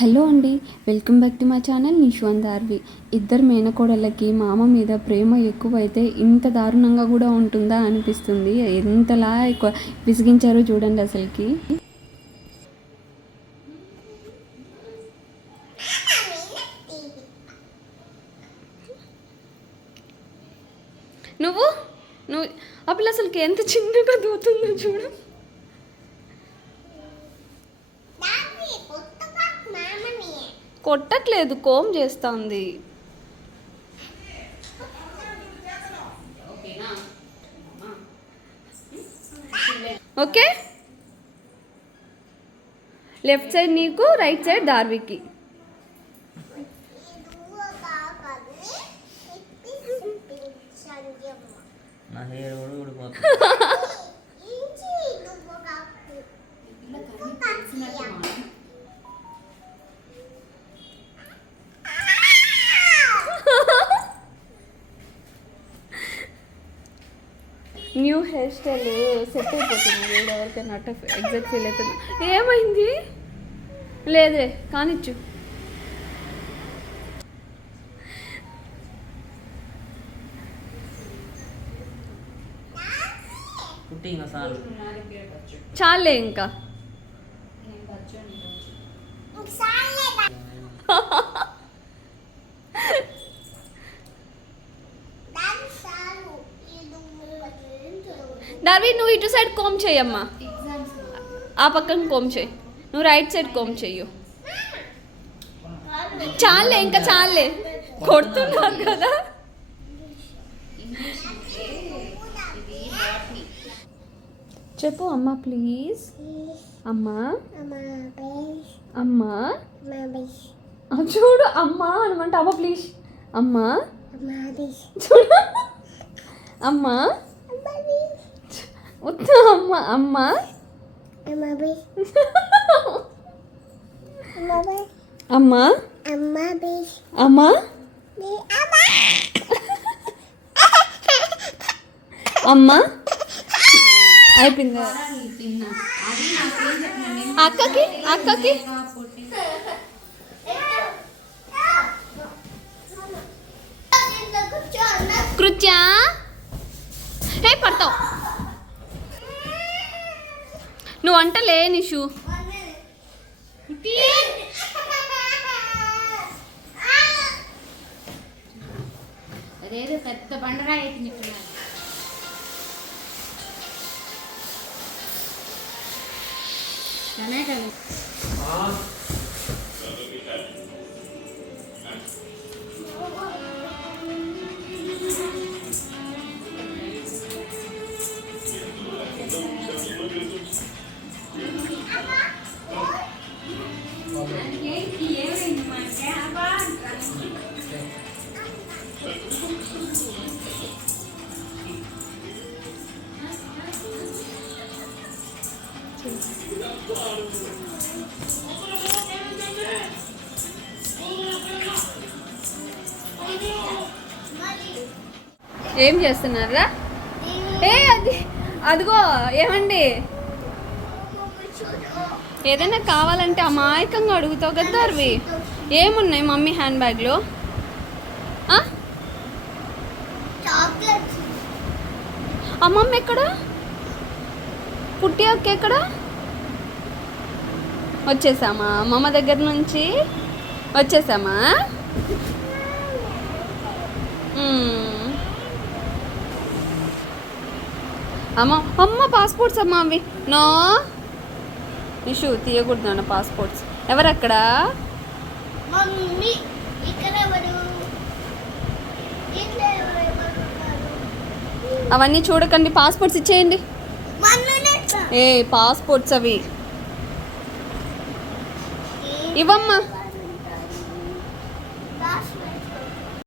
Hello అండి welcome back to మా channel Nishwanth Arvi. ఇద్దరు మేనకోడళ్ళకి మామ మీద ప్రేమ ఎక్కువైతే ఇంత దారుణంగా కూడా ఉంటుందా అనిపిస్తుంది. ఎంతలా ఎక్కువ విసిగించారో చూడండి అసలుకి. నువ్వు? నువ్వు అప్పుడు అసలుకి ఎంత చిన్నగా దూతుందో చూడు. కొట్టట్లేదు కోమ్ చేస్తుంది. ఓకే? లెఫ్ట్ సైడ్ నీకు రైట్ సైడ్ దార్వికి నా హెయిర్ కూడా ఊడిపోతుంది. హెయిర్ స్టైల్ సెట్ అయిపోతుంది. వీడు ఎవరికైనా అట్ట ఎగ్జాక్ట్ ఫీల్ అవుతుంది ఏమైంది? లేదే కానిచ్చు. చాలే ఇంకా. డార్వి నువ్వు ఇటు సైడ్ కోమ్ చెయ్యమ్మా ఆ పక్కన కోమ్ చెయ్యి నువ్వు రైట్ సైడ్ కోమ్ చెయ్యు. చాలే ఇంకా చాలే. కొడుతున్నారు కదా. చెప్పు అమ్మా ప్లీజ్ అమ్మా. అమ్మా. చూడు అమ్మా అనమంట. అమ్మ ప్లీజ్ అమ్మా. చూడు. అమ్మా. అమ్మ అమ్మా. అమ్మా. అమ్మా. అమ్మా. అయిపోయింది? అక్కకి అక్కకి. కృత్యా. హే పడతావు. నువ్వు అంటలే నిషు. అదేదో పెద్ద అయితే నీకు. టమాటాలు ఏం చేస్తున్నారా ఏ అది అదిగో ఏమండి? ఏదైనా కావాలంటే అమాయకంగా అడుగుతావు కదా అవి ఏమున్నాయి మమ్మీ హ్యాండ్ బ్యాగ్లో ఆ? అమ్మమ్మ ఎక్కడ? పుట్టి అక్క ఎక్కడ వచ్చేసామా? అమ్మమ్మ దగ్గర నుంచి వచ్చేసామా? మ్మ్. అమ్మ అమ్మ పాస్పోర్ట్స్ అమ్మ అవి. నో? ఇషు తీయకూడదు నాన్న పాస్పోర్ట్స్ ఎవరక్కడ? అవన్నీ చూడకండి పాస్పోర్ట్స్ ఇచ్చేయండి. ఏ పాస్పోర్ట్స్ అవి. ఇవ్వమ్మా.